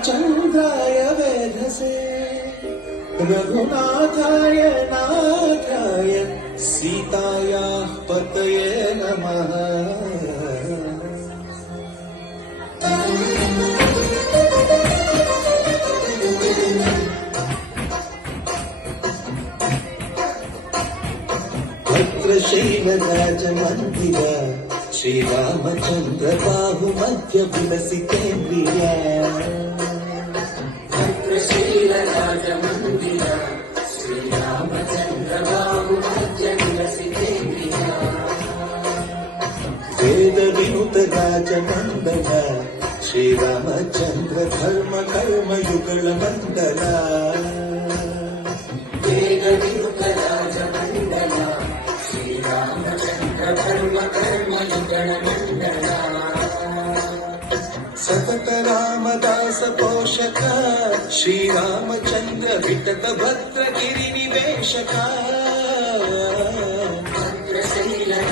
रामचन्द्राय वेधसे रघुनाथाय नाथाय सीतायाः पतये नमः। भद्रशैलराजमन्दिर श्रीरामचन्द्र बाहुमध्य विलसितेन्द्रिय। भद्रशैलराजमन्दिर श्रीरामचन्द्र बाहुमध्य विलसितेन्द्रिय। वेदविनुत राजमण्डल श्रीरामचन्द्र धर्म कर्म युगल मण्डल। वेदविनुत राजमण्डल श्रीरामचन्द्र धर्म कर्म युगल मण्डल। सतत रामदास पोषक श्रीरामचन्द्र वितत भद्र गिरिनिवेशक। भद्रशैलराजमन्दिर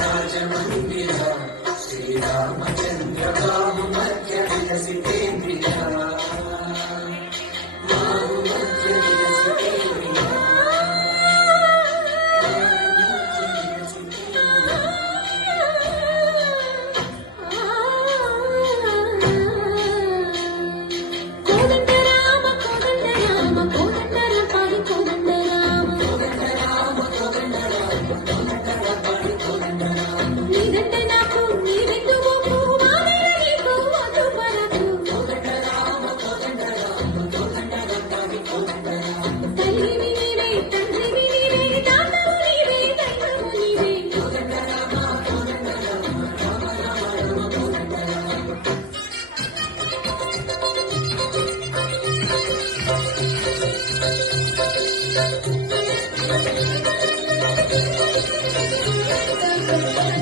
श्रीरामचन्द्र बाहुमध्य विलसितेन्द्रिय। बाहुमध्य विलसितेन्द्रिय।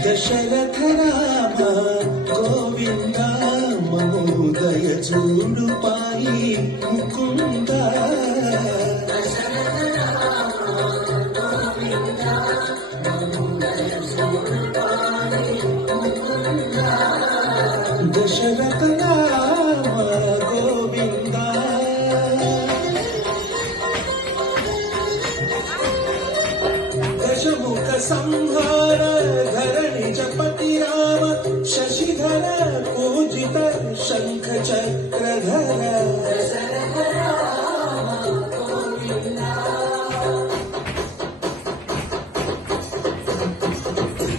दशरथ राम गोविंद महोदय చూడు పాయి ముకుంద। దశరథ రామ గోవింద दशमुख संहार धरणि जपति राम शशिधर पूजित शंख चक्रधर।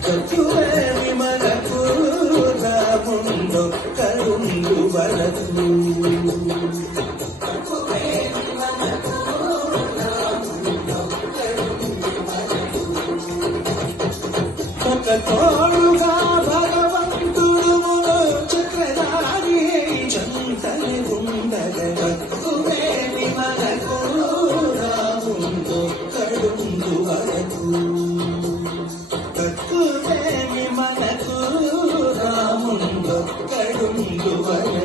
कथुवे विमल पूर्णमुंडो करुंडु वरतु। తోడుగా భగవంతుడు చక్రధారి చంతని ఉండగలకువేమి మనకు రాముందో కడుందు వరకు। తక్కువేమి మనకు రాముందో కడుందు వరకు।